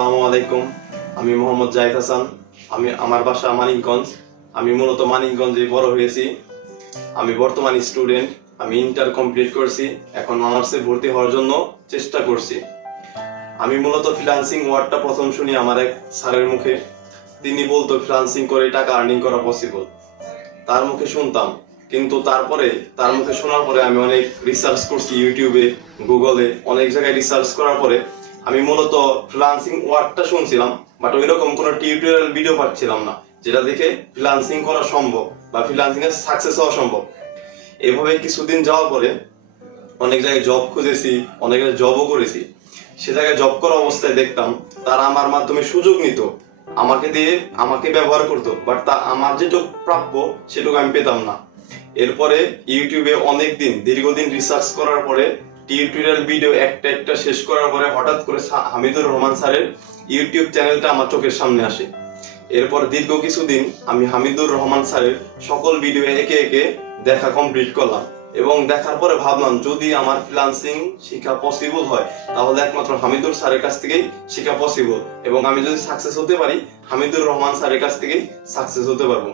আসসালামু আলাইকুম। আমি মোহাম্মদ জাহিদ হাসান। আমার বাসা মানিকগঞ্জ। আমি মূলত মানিকগঞ্জে বড় হয়েছি। আমি বর্তমান স্টুডেন্ট। আমি ইন্টার কমপ্লিট করছি। এখন অনার্সে ভর্তি হওয়ার জন্য চেষ্টা করছি। আমি মূলত ফ্রিল্যান্সিং ওয়ার্ডটা প্রথম শুনি আমার এক স্যারের মুখে। তিনি বলতো ফ্রিল্যান্সিং করে টাকা আর্নিং করা পসিবল। তার মুখে শুনতাম, কিন্তু তার মুখে শোনার পরে আমি অনেক রিসার্চ করছি, ইউটিউবে, গুগলে অনেক জায়গায় রিসার্চ করার পরে আমি মূলত ফ্রিল্যান্সিং ওয়ার্ডটা শুনছিলাম, বাট ওই রকম কোনো টিউটোরিয়াল ভিডিও পাচ্ছিলাম না যেটা দেখে ফ্রিল্যান্সিং করা সম্ভব বা ফ্রিল্যান্সিং এর সাকসেস হওয়া সম্ভব। এভাবে কিছুদিন যাওয়ার পরে অনেক জায়গায় জব খুঁজেছি, অনেক জায়গায় জবও করেছি। সে জায়গায় জব করা অবস্থায় দেখতাম তারা আমার মাধ্যমে সুযোগ নিত, আমাকে ব্যবহার করতো, বাট আমার যেটুকু প্রাপ্য সেটুকু আমি পেতাম না। এরপরে ইউটিউবে দীর্ঘদিন রিসার্চ করার পরে টিউটোরিয়াল ভিডিও একটা শেষ করার পরে হঠাৎ করে হামিদুর রহমান স্যারের ইউটিউব চ্যানেলটা আমার চোখের সামনে আসে। এরপর দীর্ঘ কিছুদিন আমি হামিদুর রহমান স্যারের সকল ভিডিও একে একে দেখা কমপ্লিট করলাম এবং দেখার পরে ভাবলাম যদি আমার ফ্রিল্যান্সিং শেখা পসিবল হয় তাহলে একমাত্র হামিদুর স্যারের কাছ থেকেই শেখা পসিবল, এবং আমি যদি সাকসেস হতে পারি হামিদুর রহমান স্যারের কাছ থেকেই সাকসেস হতে পারবো।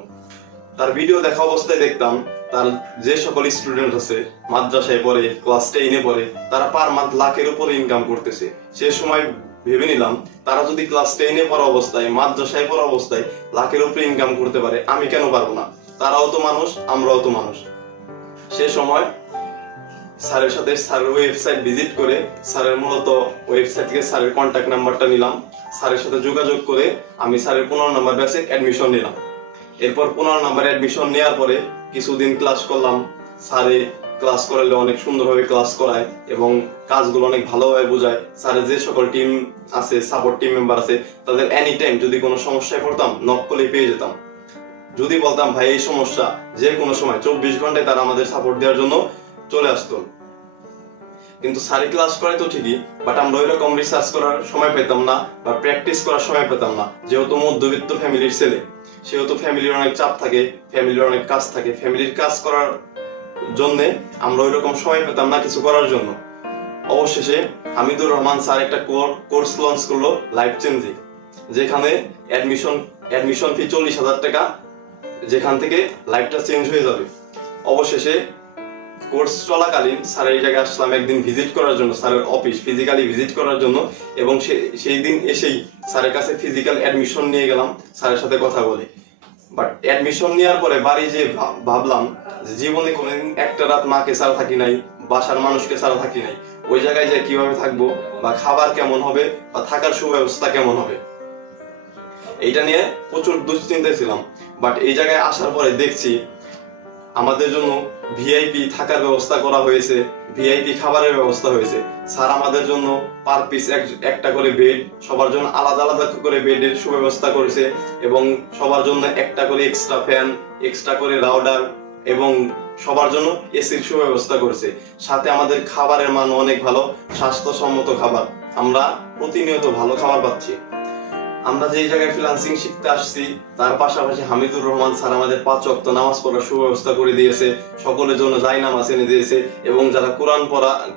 তার ভিডিও দেখা অবস্থায় দেখতাম তার যে সকল স্টুডেন্ট আছে মাদ্রাসায় পড়ে, ক্লাস 10-এ পড়ে, তারা পার মান্থ লাখের উপরে ইনকাম করতেছে। সে সময় ভেবে নিলাম তারা যদি ক্লাস 10-এ পড়া অবস্থায়, মাদ্রাসায় পড়া অবস্থায় লাখের উপরে ইনকাম করতে পারে, আমি কেন পারবো না? তারাও তো মানুষ, আমরাও তো মানুষ। সে সময় স্যারের সাথে স্যারের ওয়েবসাইট ভিজিট করে স্যারের মূলত ওয়েবসাইট থেকে স্যারের কন্ট্যাক্ট নাম্বারটা নিলাম। স্যারের সাথে যোগাযোগ করে আমি স্যারের 15 নম্বর ব্যাচে অ্যাডমিশন নিলাম। এরপর 15 নম্বরে অ্যাডমিশন নেওয়ার পরে কিছুদিন ক্লাস করলাম। স্যারে ক্লাস করালে অনেক সুন্দরভাবে ক্লাস করায় এবং কাজগুলো অনেক ভালোভাবে বোঝায়। স্যারের যে সকল টিম আছে, সাপোর্ট টিম মেম্বার আছে, তাদের এনি টাইম যদি কোনো সমস্যায় পড়তাম নক করলে পেয়ে যেতাম। যদি বলতাম ভাই এই সমস্যা, যে কোনো সময় 24 ঘন্টায় তারা আমাদের সাপোর্ট দেওয়ার জন্য চলে আসতো। কিন্তু স্যারে ক্লাস করে তো ঠিকই, বাট আমরা ওই রকম রিসার্চ করার সময় পেতাম না বা প্র্যাকটিস করার সময় পেতাম না। যেহেতু মধ্যবিত্ত ফ্যামিলির ছেলে, সেহেতু ফ্যামিলির অনেক চাপ থাকে, ফ্যামিলির অনেক কাজ থাকে। ফ্যামিলির কাজ করার জন্য আমরা ওই রকম সময় পেতাম না কিছু করার জন্য। অবশেষে হামিদুর রহমান স্যার একটা কোর্স লঞ্চ করলো, লাইফ চেঞ্জিং, যেখানে অ্যাডমিশন ফি 40,000 টাকা, যেখান থেকে লাইফটা চেঞ্জ হয়ে যাবে। অবশেষে কোর্স চলাকালীন স্যারের এই জায়গায় আসলাম একদিন ভিজিট করার জন্য, স্যারের অফিস ফিজিক্যালি ভিজিট করার জন্য, এবং সেই দিন এসেই স্যারের কাছে ফিজিক্যাল অ্যাডমিশন নিয়ে গেলাম স্যারের সাথে কথা বলে। বাট অ্যাডমিশন নেওয়ার পরে বাড়ি যে ভাবলাম যে জীবনে কোনোদিন একটা রাত মাকে ছাড়া থাকি নাই, বাসার মানুষকে ছাড়া থাকি নাই, ওই জায়গায় যে কিভাবে থাকবো বা খাবার কেমন হবে বা থাকার সুব্যবস্থা কেমন হবে, এইটা নিয়ে প্রচুর দুশ্চিন্তায় ছিলাম। বাট এই জায়গায় আসার পরে দেখছি আমাদের জন্য ভিআইপি থাকার ব্যবস্থা করা হয়েছে, ভিআইপি খাবারের ব্যবস্থা হয়েছে। স্যার আমাদের জন্য পার পিস একটা করে বেড, সবার জন্য আলাদা আলাদা করে বেডের সুব্যবস্থা করেছে, এবং সবার জন্য একটা করে এক্সট্রা ফ্যান, এক্সট্রা করে রাউডার, এবং সবার জন্য এসির সুব্যবস্থা করেছে। সাথে আমাদের খাবারের মান অনেক ভালো, স্বাস্থ্যসম্মত খাবার। আমরা প্রতিনিয়ত ভালো খাবার পাচ্ছি। আমরা যে জায়গায় ফ্রিল্যান্সিং শিখতে আসছি তার পাশাপাশি হামিদুর রহমান স্যার আমাদের 5 ওয়াক্ত নামাজ পড়ার সুব্যবস্থা করে দিয়েছে, সকলের জন্য জায়নামাজ এনে দিয়েছে, এবং যারা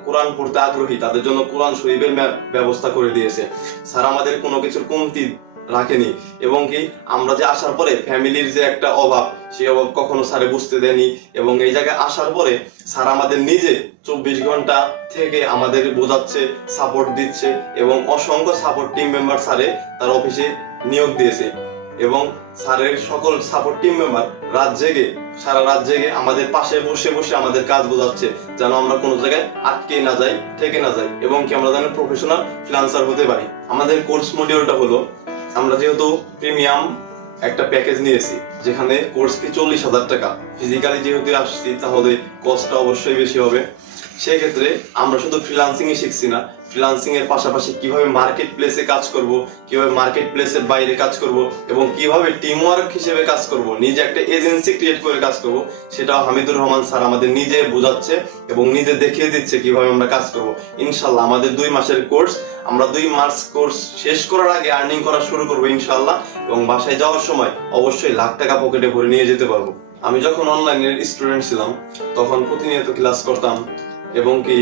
কোরআন পড়তে আগ্রহী তাদের জন্য কোরআন শরীফের ব্যবস্থা করে দিয়েছে। স্যার আমাদের কোনো কিছুর কমতি রাখেনি, এবং কি আমরা যে আসার পরে ফ্যামিলির যে একটা অভাব, সেই অভাব কখনো স্যারে বুঝতে দেয়নি। এবং এই জায়গায় আসার পরে স্যার আমাদের নিজে 24 ঘন্টা থেকে আমাদের বোঝাচ্ছে, সাপোর্ট দিচ্ছে, এবং অসংখ্য সাপোর্ট টিম মেম্বার স্যারে তার অফিসে নিয়োগ দিয়েছে। এবং স্যারের সকল সাপোর্ট টিম মেম্বার সারা রাত জেগে আমাদের পাশে বসে বসে আমাদের কাজ বোঝাচ্ছে, যেন আমরা কোনো জায়গায় আটকে না যাই, থেকে না যাই, এবং কি আমরা যেন প্রফেশনাল ফ্রিল্যান্সার হতে পারি। আমাদের কোর্স মডিউলটা হলো, আমরা যেহেতু প্রিমিয়াম একটা প্যাকেজ নিয়েছি যেখানে কোর্স ফি 40,000 টাকা, ফিজিক্যালি যেহেতু আসছি তাহলে কস্টটা অবশ্যই বেশি হবে। সেক্ষেত্রে আমরা শুধু ফ্রিল্যান্সিংই শিখছি না, ফ্রিল্যান্সিং এর পাশাপাশি কিভাবে মার্কেট প্লেসে কাজ করব, কিভাবে মার্কেট প্লেসের বাইরে কাজ করব, এবং কিভাবে টিম ওয়ার্ক হিসেবে কাজ করব, নিজে একটা এজেন্সি ক্রিয়েট করে কাজ করব, সেটাও হামিদুর রহমান স্যার আমাদের নিজে বোঝাচ্ছে এবং নিজে দেখিয়ে দিচ্ছে কিভাবে আমরা কাজ করব। ইনশাল্লাহ আমাদের 2 মাসের কোর্স, আমরা 2 মাস কোর্স শেষ করার আগে আর্নিং করা শুরু করবো ইনশাল্লাহ, এবং বাসায় যাওয়ার সময় অবশ্যই লাখ টাকা পকেটে ভরে নিয়ে যেতে পারবো। আমি যখন অনলাইনের স্টুডেন্ট ছিলাম তখন প্রতিনিয়ত ক্লাস করতাম, এবং কি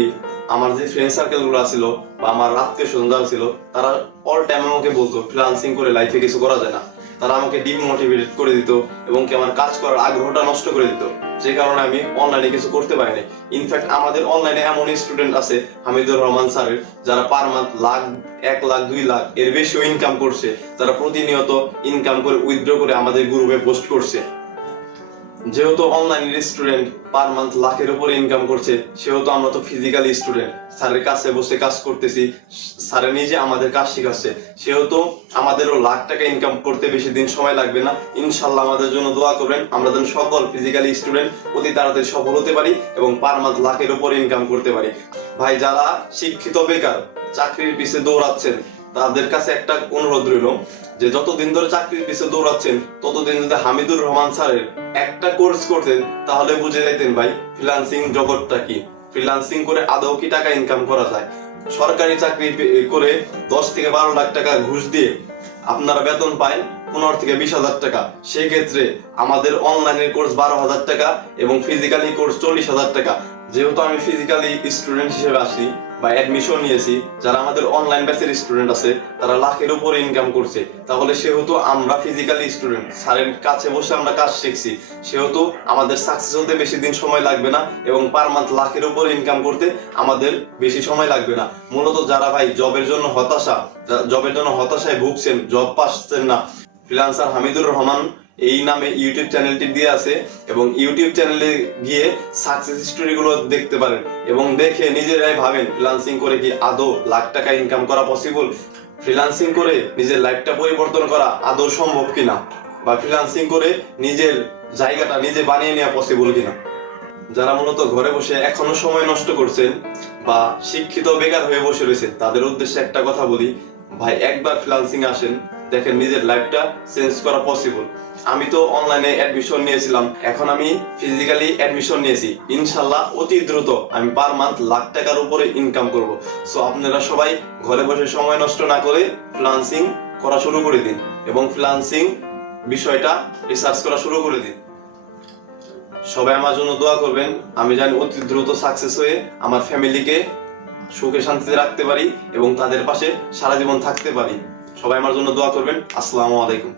আমার যে ফ্রেন্ড সার্কেল গুলো ছিল বা আমার আত্মীয় স্বজন যারা ছিল, তারা অল টাইম আমাকে বলতো ফ্রিল্যান্সিং করে লাইফে কিছু করা যায় না। তারা আমাকে ডিমোটিভেট করে দিত এবং কি আমার কাজ করার আগ্রহটা নষ্ট করে দিত, যে কারণে আমি অনলাইনে কিছু করতে পারিনি। ইনফ্যাক্ট আমাদের অনলাইনে এমন স্টুডেন্ট আছে হামিদুর রহমান স্যারের, যারা পার মান্থ লাখ, 1 লাখ, 2 লাখ এর বেশিও ইনকাম করছে, যারা প্রতিনিয়ত ইনকাম করে উইথড্র করে আমাদের গ্রুপে পোস্ট করছে। যেহেতু অনলাইনের স্টুডেন্ট পার মান্থ লাখের উপরে ইনকাম করছে, সেহেতু আমরা তো ফিজিক্যালি স্টুডেন্ট, স্যারের কাছে বসে কাজ করতেছি, স্যারে নিজে আমাদের কাজ শেখাচ্ছে, সেহেতু আমাদেরও লাখ টাকা ইনকাম করতে বেশি দিন সময় লাগবে না। ইনশাল্লাহ আমাদের জন্য দোয়া করবেন, আমরা যেন সকল ফিজিক্যালি স্টুডেন্ট অতি তাড়াতাড়ি সফল হতে পারি এবং পার মান্থ লাখের উপরে ইনকাম করতে পারি। ভাই, যারা শিক্ষিত বেকার চাকরির পিছে দৌড়াচ্ছেন, তাদের কাছে একটা অনুরোধ রইল যে যতদিন ধরে চাকরির পিছে দৌড়াচ্ছেন, ততদিন যদি হামিদুর রহমান স্যারের একটা কোর্স করতেন, তাহলে বুঝে যাইতেন ভাই ফ্রিল্যান্সিং জগৎটা কি, ফ্রিল্যান্সিং করে আদৌ কি টাকা ইনকাম করা যায়। সরকারি চাকরি করে 10 থেকে 12 লাখ টাকা ঘুষ দিয়ে আপনারা বেতন পায় 15 থেকে 20,000 টাকা। সেই ক্ষেত্রে আমাদের অনলাইনের কোর্স 12,000 টাকা এবং ফিজিক্যালি কোর্স 40,000 টাকা। যেহেতু আমি ফিজিক্যালি স্টুডেন্ট হিসেবে আসি বা অ্যাডমিশন নিয়েছি, যারা আমাদের অনলাইন ব্যাচের স্টুডেন্ট আছে তারা লাখের উপরে ইনকাম করছে, তাহলে সেহেতু আমরা ফিজিক্যালি স্টুডেন্ট, স্যারের কাছে বসে আমরা কাজ শিখছি, সেহেতু আমাদের সাকসেস হতে বেশি দিন সময় লাগবে না এবং পার মান্থ লাখের উপরে ইনকাম করতে আমাদের বেশি সময় লাগবে না। মূলত যারা ভাই জবের জন্য হতাশায় ভুগছেন, জব পাচ্ছেন না, ফ্রিল্যান্সার হামিদুর রহমান এই নামে ইউটিউব চ্যানেলটি দিয়ে আছে এবং ইউটিউব চ্যানেলে গিয়ে সাকসেস স্টোরি গুলো দেখতে পারেন এবং দেখে নিজেরাই ভাবেন ফ্রিল্যান্সিং করে কি আদৌ লাখ টাকা ইনকাম করা পসিবল, ফ্রিল্যান্সিং করে নিজের লাইফটা পরিবর্তন করা আদৌ সম্ভব কিনা, বা ফ্রিল্যান্সিং করে নিজের জায়গাটা নিজে বানিয়ে নেওয়া পসিবল কিনা। যারা মূলত ঘরে বসে এখনো সময় নষ্ট করছেন বা শিক্ষিত বেকার হয়ে বসে রয়েছেন, তাদের উদ্দেশ্যে একটা কথা বলি, ভাই একবার ফ্রিল্যান্সিং আসেন, দেখেন নিজের লাইফটা চেঞ্জ করা পসিবল। আমি তো অনলাইনে অ্যাডমিশন নিয়েছিলাম, এখন আমি ফিজিক্যালি অ্যাডমিশন নিয়েছি, ইনশাল্লাহ অতি দ্রুত আমি পার মান্থ লাখ টাকার উপরে ইনকাম করব। সো আপনারা সবাই ঘরে বসে সময় নষ্ট না করে ফ্রিল্যান্সিং করা শুরু করে দিন এবং ফ্রিল্যান্সিং বিষয়টা রিসার্চ করা শুরু করে দিন। সবাই আমার জন্য দোয়া করবেন, আমি জানি অতি দ্রুত সাকসেস হয়ে আমার ফ্যামিলিকে সুখে শান্তিতে রাখতে পারি এবং তাদের পাশে সারা জীবন থাকতে পারি। সবাই আমার জন্য দোয়া করবেন। আসসালামু আলাইকুম।